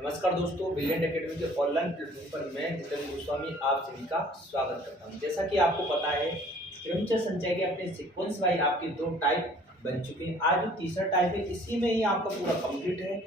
नमस्कार दोस्तों, brilliant academy के ऑनलाइन प्लेटफॉर्म पर मैं जितेंद्र गोस्वामी आप सभी का स्वागत करता हूं। जैसा कि आपको पता है, क्रमचय संचय के अपने सीक्वेंस वाइज आपके दो टाइप बन चुके हैं। आज जो तीसरा टाइप है, इसी में ही आपका पूरा कंप्लीट है।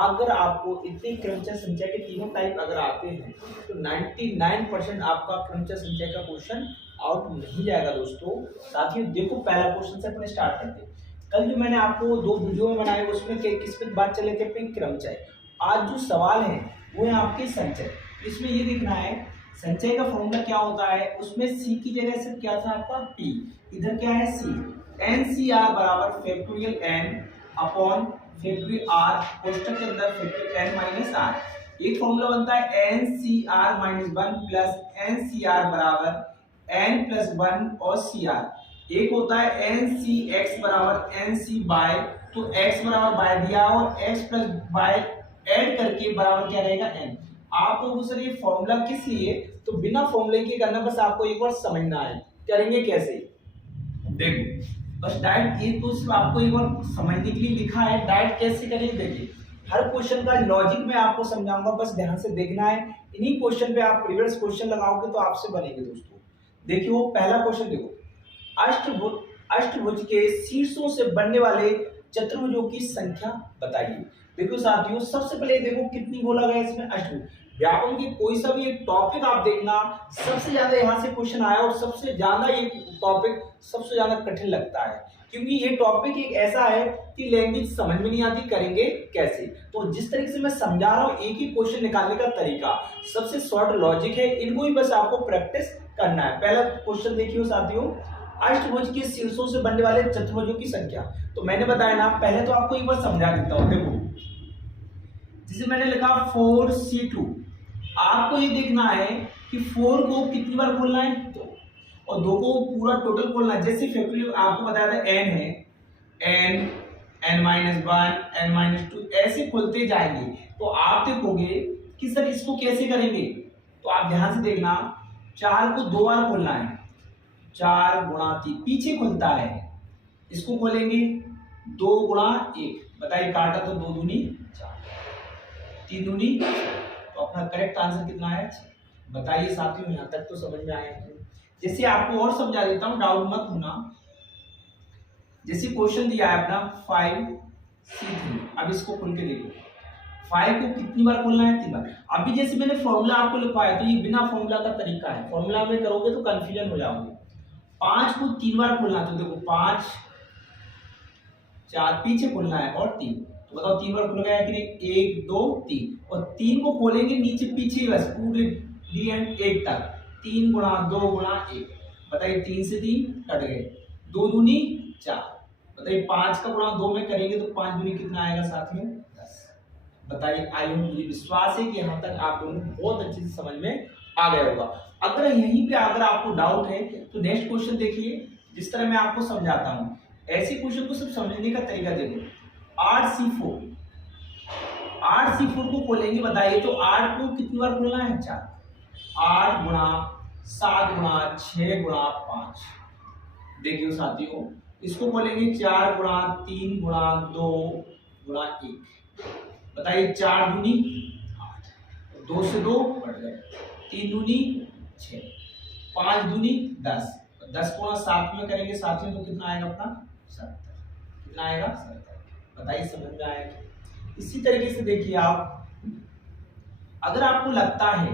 अगर आपको इतने क्रमचय संचय के तीनों टाइप अगर आते हैं तो 99% आपका क्रमचय संचय का क्वेश्चन आउट नहीं जाएगा। दोस्तों साथियों, देखो पहला क्वेश्चन से अपने स्टार्ट करते हैं। कल जो मैंने आपको दो वीडियो में बनाए उसमें किस पे बात चले थे, अपने क्रमचय। आज जो सवाल है वो है आपके संचय। इसमें ये देखना है संचय का फॉर्मूला क्या होता है। उसमें सी की जगह से क्या था आपका पी, इधर क्या है सी। एन सी आर बराबर factorial n upon factorial r, कोष्टक के अंदर फैक्टोरियल एन माइनस आर। एक फॉर्मूला बनता है n C r minus one plus n C r बराबर एन प्लस वन और सी आर। एक होता है एन सी एक्स बराबर एन सी बाय, तो एक्स बराबर बाय दिया और एक्स प्लस बाय ऐड करके बराबर क्या रहेगा एन। आपको सर ये फॉर्मूला किस लिए, तो बिना फॉर्मूले के करना, बस आपको एक बार समझना है करेंगे कैसे। देखो बस डायरेक्ट ये तो सिर्फ आपको एक बार समझने के लिए लिखा है, डायरेक्ट कैसे करेंगे। देखिए हर क्वेश्चन का लॉजिक मैं आपको समझाऊंगा, बस ध्यान से देखना है। इन्हीं क्वेश्चन पे आप प्रीवियस क्वेश्चन लगाओगे तो आपसे बनेंगे। दोस्तों देखिए वो पहला क्वेश्चन देखो, अष्टभुज के शीर्षों से बनने वाले चतुर्भुजों की संख्या बताइए। देखो साथियों, सबसे पहले देखो कितनी बोला गया इसमें अष्टभुज। व्याकरण की कोई सा भी एक टॉपिक आप देखना, सबसे ज्यादा यहाँ से क्वेश्चन आया और सबसे ज्यादा ये टॉपिक सबसे ज्यादा कठिन लगता है, क्योंकि ये टॉपिक एक ऐसा है कि लैंग्वेज समझ में नहीं आती, करेंगे कैसे। तो जिस तरीके से मैं समझा रहा हूँ, एक ही क्वेश्चन निकालने का तरीका सबसे शॉर्ट लॉजिक है, इनको ही बस आपको प्रैक्टिस करना है। पहला क्वेश्चन देखिए साथियों, अष्टभुज के शीर्षों से बनने वाले चतुर्भुजों की संख्या। तो मैंने बताया ना, पहले तो आपको एक बार समझा देता हूं। देखो जिसे मैंने लिखा 4C2, आपको ये देखना है कि 4 को कितनी बार खोलना है, तो और 2 को पूरा टोटल खोलना है। जैसे फैक्टोरियल आपको बताया था n है, n n-1 n-2 ऐसे खोलते जाएंगे। तो आप देखोगे कि सर इसको कैसे करेंगे, तो आप ध्यान से देखना, 4 को 2 बार खोलना है, 4 गुणा 3 पीछे खुलता है, इसको खोलेंगे 2 गुणा 1, बताइए काटा तो 2 दूनी 4, 3 दूनी, तो अपना करेक्ट आंसर कितना है। बताइए साथियों, यहाँ तक तो समझ में आया है। जैसे आपको और समझा देता हूँ, डाउट मत होना। जैसे क्वेश्चन दिया है अपना 5C3, अब इसको खोल के देखो, 5 को कितनी बार खोलना है, 3 बार। अभी जैसे मैंने फॉर्मूला आपको लिखवाया, तो ये बिना फॉर्मूला का तरीका है, फॉर्मूला में करोगे तो कंफ्यूजन हो जाओगे। 5 को 3 बार खोलना, तो देखो 5 4 पीछे खोलना है और 3, तो बताओ 3 बार खुल गया कि नहीं, 1 2 3, और 3 को खोलेंगे नीचे पीछे बस पूरे डी एंड 1 तक, 3 गुणा 2 गुणा 1, बताइए 3 से 3 कट गए, 2 दूनी 4, बताइए 5 का गुणा 2 में करेंगे तो 5 दूनी कितना आएगा साथियों, 10। बताइए, आई होप मुझे विश्वास है कि यहाँ तक आप लोगों को बहुत अच्छे से समझ में आ गया होगा। अगर यहीं पे अगर आपको डाउट है तो नेक्स्ट क्वेश्चन देखिए, जिस तरह मैं आपको समझाता हूं, ऐसे क्वेश्चन को सब समझने का तरीका देखो। 8C4 को खोलेंगे, बताइए तो 8 को कितनी बार खोलना है, 4, 8 गुणा 7 गुणा 6 गुणा 5। देखिए साथियों, इसको खोलेंगे 4 गुणा 3 गुणा 2 गुणा 1, बताइए 4 दूनी 8, 2 से 2 कट गए, 3 दूनी 6, 5 दूनी 10, 10 को 7 में करेंगे साथियों तो कितना आएगा अपना 70, कितना आएगा 70। बताइए समझ में आएगा। इसी तरीके से देखिए आप, अगर आपको लगता है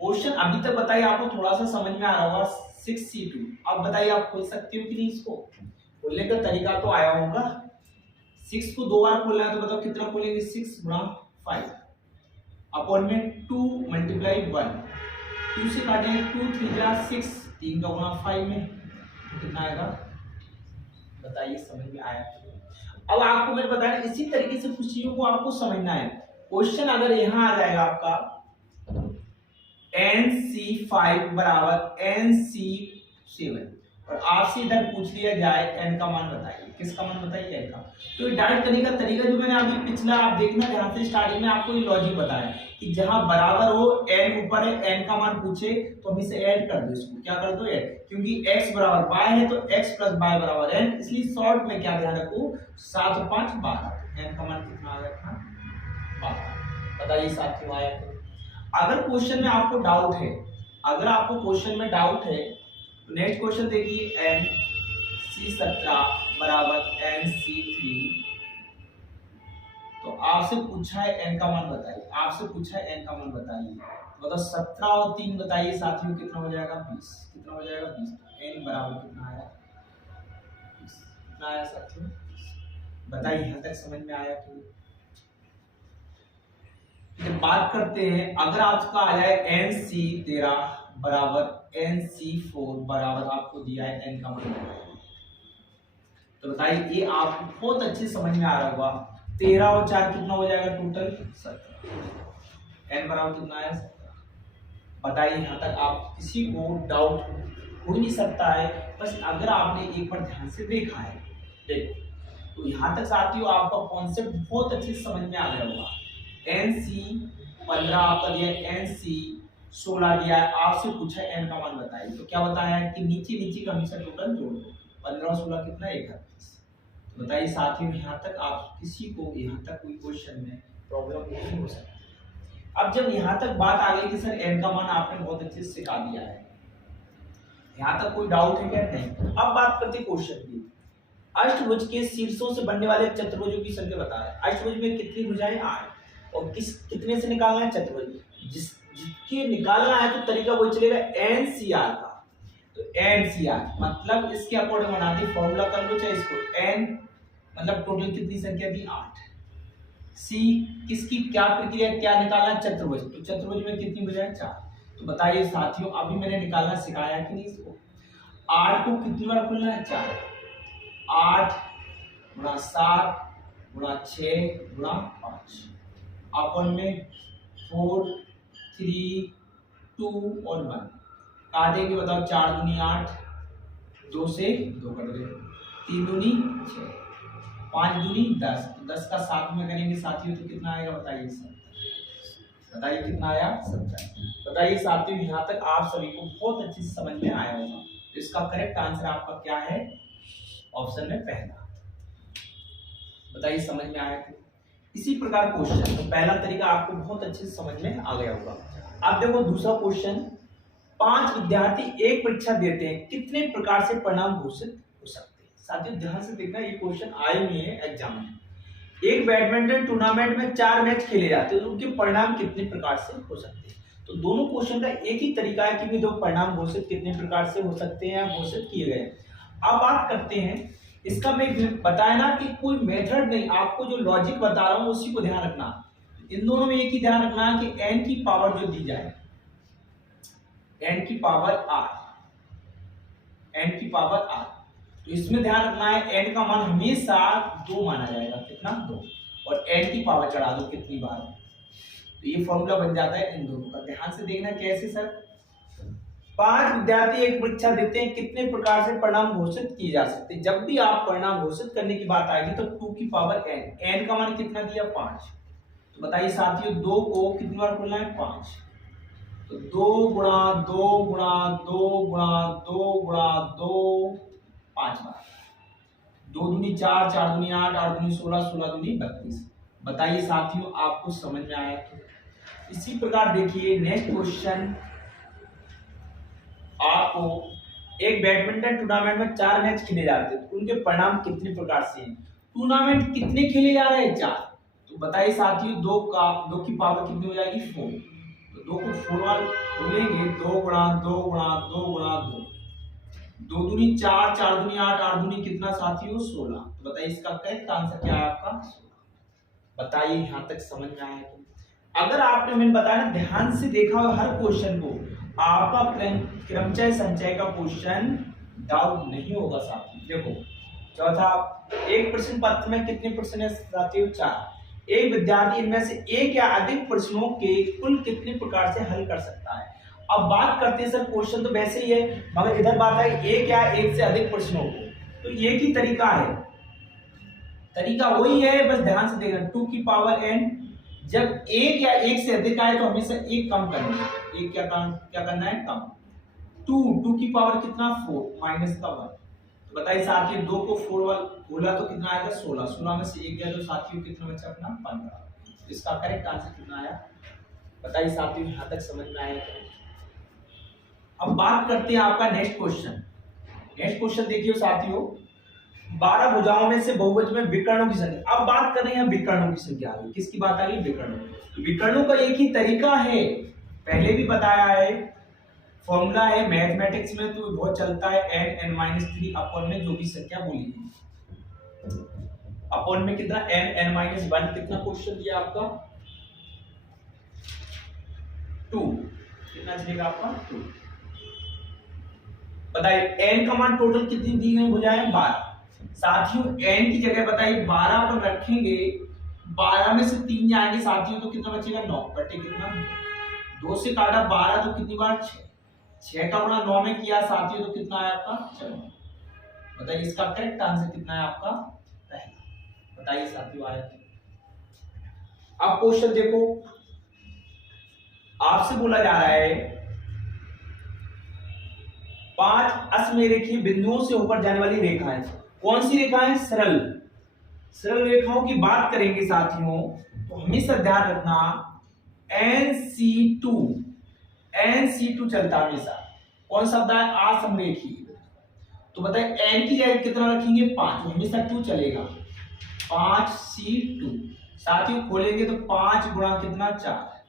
क्वेश्चन अभी तक बताइए आपको थोड़ा सा समझ में आ रहा होगा 6C2, अब बताइए आप खोल सकते हो कि नहीं, इसको खोलने का तरीका तो आया होगा। 6 को 2 बार खोलना है, तो बताओ कितना खोलेंगे, 6 गुणा 5 अपॉन में 2 मल्टीप्लाई 1, 2 से काटेंगे 2 3 जा 6, 3 का गुणा 5 में कितना आएगा, बताइए समझ में आया। अब आपको मैंने बताया इसी तरीके से कुछ चीजों को आपको समझना है। क्वेश्चन अगर यहाँ आ जाएगा आपका NC5 बराबर NC7, और आपसे इधर पूछ लिया जाए n का मान बताइए, किसका मान बताइए, n का। तो ये डायरेक्ट करने का तरीका जो मैंने अभी पिछला आप देखना ध्यान से, स्टार्टिंग में आपको ये लॉजिक बताया कि जहां बराबर हो n ऊपर है, n का मान पूछे तो हम इसे ऐड कर दो, इसको क्या कर दो ऐड, क्योंकि x बराबर y है तो x प्लस y बराबर n, इसलिए शॉर्ट में क्या ध्यान रखो 7 और 5 12, n का मान कितना आ गया था 12। बताइए साथियों आया तो। अगर क्वेश्चन में आपको डाउट है, अगर आपको क्वेश्चन में डाउट है तो नेक्स्ट क्वेश्चन देखिए, NC17 बराबर NC3। तो आपसे पूछा है n का मान बताइए, आपसे पूछा है n का मान बताइए। मतलब 17 और 3 बताइए साथियों कितना हो जाएगा 20। कितना हो जाएगा 20। n बराबर कितना आया 20। कितना आया साथियों, बताइए यहाँ तक समझ में आया कि जब बात करते हैं, अगर आपका आ जाए NC13 बराबर NC4 बराबर आपको दिया है n का मान, तो बताइए ये आपको बहुत अच्छे समझ में आ रहा होगा। 13 और 4 कितना हो जाएगा टोटल 17। n बराबर कितना आया 17। बताइए यहाँ तक आप किसी को डाउट हो ही नहीं सकता है, बस अगर आपने एक बार ध्यान से देखा है, देखो तो यहाँ तक साथियों आपका कॉन्सेप्ट बहुत अच्छे से समझ में आ गया होगा। NC15 आपका दिया, NC16 दिया है, आपसे पूछा है n का मान बताइए, तो क्या बताया है कि नीचे नीचे का हमेशा टोटल जोड़ दो। 15 और 16 कितना 31। तो बताइए साथियों यहाँ तक आप किसी को यहाँ तक कोई क्वेश्चन में प्रॉब्लम नहीं हो सकती। अब जब यहाँ तक बात आ गई कि सर n का मान आपने बहुत अच्छे से सिखा दिया है, यहाँ तक कोई डाउट है क्या? नहीं। अब बात करते हैं क्वेश्चन की। अष्टभुज के शीर्षों से बनने वाले चतुर्भुजों की संख्या बता रहा है। अष्टभुज में कितनी भुजाएं 8, और कितने से निकालना है चतुर्भुज, जिसके निकालना है तो तरीका वही चलेगा NCR का। तो NCR मतलब इसके अकॉर्डिंग बना दी, फॉर्मूला कर लो चाहे इसको। n मतलब टोटल कितनी संख्या दी 8। C किसकी क्या प्रक्रिया, क्या निकालना चतुर्भुज, तो चतुर्भुज में कितनी भुजाएं 4। तो बताइए साथियों अभी मैंने निकालना सिखाया कि नहीं इसको। 8 को कितनी बार खुलना है 4। 8 गुणा 7 गुणा 6 गुणा 5, अपन में 4 3 2 और 1 काटेंगे। बताओ 4 दूनी 8, 2 से 2 कट गए, 3 दूनी 6, 5 दूनी 10, 10 का 7 में करेंगे साथियों तो कितना आएगा बताइए 70। बताइए कितना आया 70। बताइए साथियों यहाँ तक आप सभी को बहुत अच्छी समझ में आया होगा। तो इसका करेक्ट आंसर आपका क्या है, ऑप्शन में पहला। बताइए समझ में आया कि? इसी प्रकार क्वेश्चन, तो पहला तरीका आपको बहुत अच्छे से समझ में आ गया होगा। अब देखो दूसरा क्वेश्चन, 5 विद्यार्थी एक परीक्षा देते हैं, कितने प्रकार से परिणाम घोषित हो सकते हैं? साथियों ध्यान से देखना, ये क्वेश्चन आए हुए हैं एग्जाम में। एक बैडमिंटन टूर्नामेंट में 4 मैच खेले जाते हैं, उनके परिणाम कितने प्रकार से हो सकते हैं? तो दोनों क्वेश्चन का एक ही तरीका है कि दो परिणाम घोषित कितने प्रकार से हो सकते हैं, घोषित किए गए। अब बात करते हैं इसका, मैं बताया ना कि कोई मेथड नहीं, आपको जो लॉजिक बता रहा हूं उसी को ध्यान रखना। इन दोनों में एक ही ध्यान रखना है कि n की पावर जो दी जाए, n की पावर r, n की पावर r, तो इसमें ध्यान रखना है n का मान हमेशा 2 माना जाएगा। कितना 2, और n की पावर चढ़ा दो कितनी बार, तो ये फॉर्मूला बन जाता है इन दोनों का। ध्यान से देखना कैसे सर। 5 विद्यार्थी एक परीक्षा देते हैं, कितने प्रकार से परिणाम घोषित किए जा सकते हैं? जब भी आप परिणाम घोषित करने की बात आएगी तो 2 की पावर n का मान कितना दिया 5। तो बताइए साथियों 2 को कितनी बार खोलना है 5, तो 2 गुणा 2 गुणा 2 गुणा 2 गुणा 2 5 बार, 2 दूनी 4, 4 दूनी 8, 8 दूनी 16, 16 दूनी 32। बताइए साथियों आपको समझ में आया? इसी प्रकार देखिए नेक्स्ट क्वेश्चन, आपको एक बैडमिंटन टूर्नामेंट में 4 मैच खेले जाते हैं, उनके परिणाम कितने प्रकार से हैं? टूर्नामेंट कितने खेले जा रहे हैं 4, तो बताइए साथियों 2 की पावर कितनी हो जाएगी 4। तो 2 को 4 बार बोलेंगे, 2 गुणा 2 गुणा 2 गुणा 2, 2 दूनी 4, 4 दूनी 8, 8 दूनी कितना साथियों 16। तो बताइए इसका करेक्ट आंसर क्या है आपका 16। बताइए यहाँ तक समझ में आया? अगर आपने मैंने बताया ध्यान से देखा हो हर क्वेश्चन को, आपका क्रमचय संचय का क्वेश्चन डाउट नहीं होगा साथियों। देखो चौथा, एक प्रश्न पत्र में कितने प्रश्न है साथियों 4। एक विद्यार्थी इनमें से एक या अधिक प्रश्नों के कुल कितने प्रकार से हल कर सकता है? अब बात करते हैं सर क्वेश्चन तो वैसे ही है, मगर इधर बात है एक या एक से अधिक प्रश्नों को, तो एक ही तरीका है, तरीका वही है, बस ध्यान से देखना। 2 की पावर n, जब एक या एक से अधिक आए तो हमेशा एक कम करना है, एक क्या करना है कम। 2 की पावर कितना 4 माइनस का 1। तो बताइए साथियों 2 को 4 बोला तो कितना आएगा 16, 16 में से एक गया तो साथियों कितना बचा अपना 15। इसका करेक्ट आंसर कितना आया बताइए साथियों, यहाँ तक समझ में आया? अब बात करते हैं आपका नेक्स्ट क्वेश्चन। नेक्स्ट क्वेश्चन देखिए साथियों, 12 भुजाओं में से बहुभुज में विकर्णों की संख्या। अब बात कर रहे हैं विकर्णों की संख्या आ गई, किसकी बात आ गई? विकर्णों। तो विकर्णों का एक ही तरीका है, पहले भी बताया है, फॉर्मूला है मैथमेटिक्स में तो बहुत चलता है, n(n-3) अपॉन में जो भी संख्या बोली है, अपॉन में कितना n(n-1) कितना क्वेश्चन दिया आपका 2, कितना चलेगा आपका 2। बताइए n का मान टोटल कितनी दी गई भुजाएं 12। साथियों n की जगह बताइए 12 पर रखेंगे, 12 में से 3 जाएंगे साथियों तो कितना बचेगा 9 बटे कितना 2 से काटा 12 तो कितनी बार 6, 6 का गुणा 9 में किया साथियों तो कितना आया आपका 4। बताइए इसका करेक्ट आंसर कितना है आपका पहला। बताइए साथियों आया। अब क्वेश्चन देखो, आपसे बोला जा रहा है 5 असमरेखीय बिंदुओं से होकर जाने वाली रेखाएं। कौन सी रेखाएं? सरल सरल रेखाओं की बात करेंगे साथियों तो हमेशा ध्यान रखना NC2 चलता हमेशा। कौन सा होता है? असमरेखीय। तो बताइए n की जगह कितना रखेंगे 5, तो हमेशा 2 चलेगा, 5C2। साथियों खोलेंगे तो 5 गुणा कितना 4,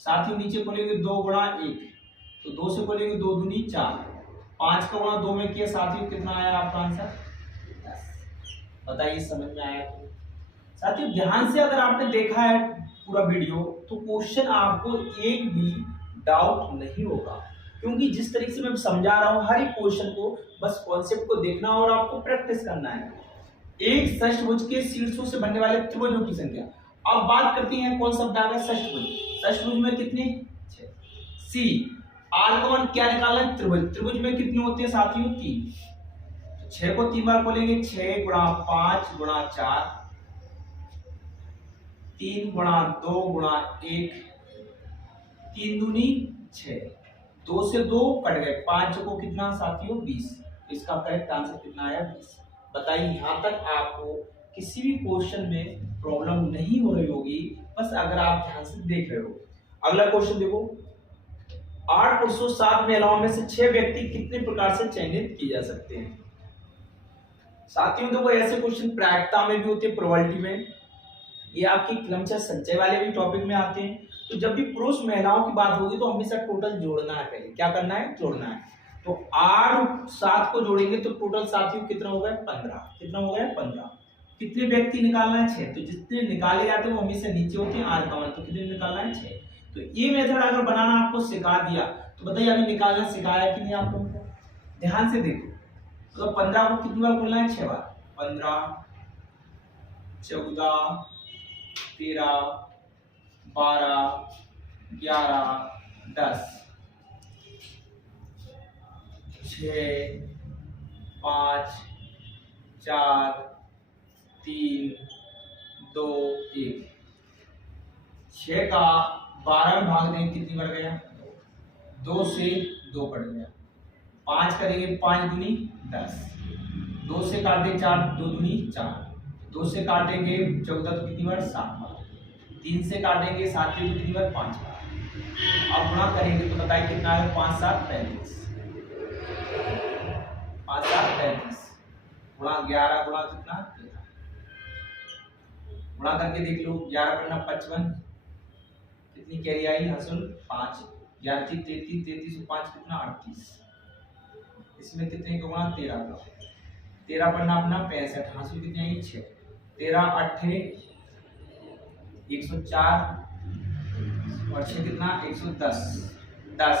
साथियों नीचे खोलेंगे 2 गुणा 1, तो 2 से खोलेंगे 2 दूनी 4, 5 का गुणा 2 में किया साथियों कितना आया आपका आंसर 10। बताइए समझ में आया? साथियों ध्यान से अगर आपने देखा है पूरा वीडियो तो क्वेश्चन आपको एक भी डाउट नहीं होगा, क्योंकि जिस तरीके से मैं समझा रहा हूं हर एक क्वेश्चन को बस कॉन्सेप्ट को देखना और आपको प्रैक्टिस करना है। एक षष्ठभुज के शीर्षों से बनने वाले त्रिभुजों की संख्या। अब बात करते हैं कौन सा शब्द आ गया षष्ठभुज। षष्ठभुज में कितने 6। सी आर का मान क्या निकालना है? त्रिभुज। त्रिभुज में कितनी होती है साथियों 3। 6 को 3 बार खोलेंगे, 6 गुणा 5 गुणा 4, 3 गुणा 2 गुणा 1, 3 दूनी 6, 2 से 2 कट गए, 5 को कितना साथियों 20। इसका करेक्ट आंसर कितना आया 20। बताइए यहां तक आपको किसी भी क्वेश्चन में प्रॉब्लम नहीं हो रही होगी, बस अगर आप ध्यान से देख रहे हो। अगला क्वेश्चन देखो, 8 पुरुषों 7 महिलाओं में से 6 व्यक्ति कितने प्रकार से चयनित किए जा सकते हैं? साथियों देखो ऐसे क्वेश्चन प्रायिकता में भी होते हैं, प्रोबेबिलिटी में, ये आपके क्रमशः संचय वाले भी टॉपिक में आते हैं। तो जब भी पुरुष महिलाओं की बात होगी तो हमेशा टोटल जोड़ना है, पहले क्या करना है? जोड़ना है। तो 8 7 को जोड़ेंगे तो टोटल साथियों कितना हो गया 15। कितना हो गया 15। कितने व्यक्ति निकालना है 6, तो जितने निकाले जाते हैं वो हमेशा नीचे होते हैं आर का मान, तो कितने निकालना है 6। तो ये मेथड अगर बनाना आपको सिखा दिया तो बताइए अभी निकालना सिखाया कि नहीं आप लोगों को? ध्यान से देखो, तो 15 को कितनी बार बोलना है 6 बार, 15 14 13 12 11 10 6 5 4 3 2 1। 6 का 12 में भाग देंगे कितनी बार गया 2 से 2 कट गया, 5 करेंगे 5 दूनी 10, 2 से काटेंगे 4 2 दूनी 4, 2 से काटेंगे 14 तो कितनी बार 7 बार, 3 से काटेंगे 7 की कितनी बार 5 बार। अब गुणा करेंगे तो बताइए कितना है 5 7 35, 5 7 35 गुणा 11 गुणा कितना 13, गुणा करके देख लो 11 पन्ना 55, कितनी कैरी आई हंसुल 5, 11 थी 33, 33 और 5 कितना 38, इसमें कितने का गुणा 13 का, 13 पन्ना अपना 65, हंसुल कितनी आई 6, 13 8 104 और 6 कितना 110, 10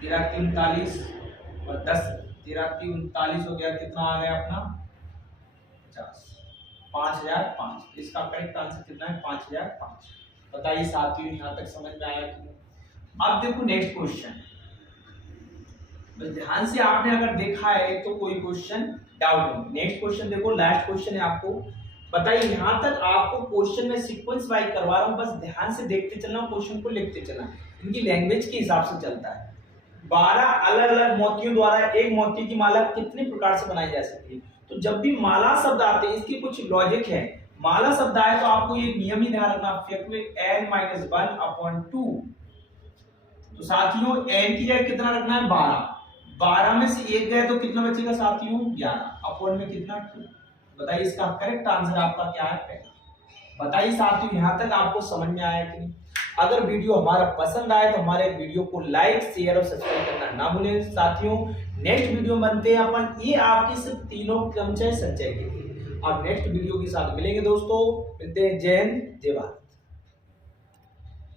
13 39 और 10 13 39 हो गया, कितना आ गया अपना 50, 5005। इसका करेक्ट आंसर कितना है 5005। बताइए साथियों यहाँ तक समझ में आया कि? अब देखो नेक्स्ट क्वेश्चन, बस ध्यान से आपने अगर देखा है तो कोई क्वेश्चन डाउट नहीं। नेक्स्ट क्वेश्चन देखो, लास्ट क्वेश्चन है आपको। बताइए यहाँ तक आपको क्वेश्चन में सीक्वेंस वाइज करवा रहा हूँ, बस ध्यान से देखते चलना, क्वेश्चन को लिखते चलना, इनकी लैंग्वेज के हिसाब से चलता है। 12 अलग अलग मोतियों द्वारा एक मोती की माला कितने प्रकार से बनाई जा सकती है? तो जब भी माला शब्द आते हैं इसकी कुछ लॉजिक है। माला शब्द आए तो आपको एक नियम ही ध्यान रखना, n-1/2। तो साथियों n की जगह कितना रखना है 12, 12 में से एक गए तो कितना बचेगा साथियों 11, अपॉन में कितना 2। बताइए इसका करेक्ट आंसर आपका क्या है पहला। बताइए साथियों यहां तक आपको समझ में आया कि नहीं। अगर वीडियो हमारा पसंद आए तो हमारे वीडियो को लाइक शेयर और सब्सक्राइब करना ना भूलें साथियों। नेक्स्ट वीडियो बनते हैं अपन, ये आपकी सिर्फ तीनों क्रमचय संचय के लिए। अब नेक्स्ट वीडियो के साथ मिलेंगे दोस्तों, मिलते हैं। जय हिंद जय भारत।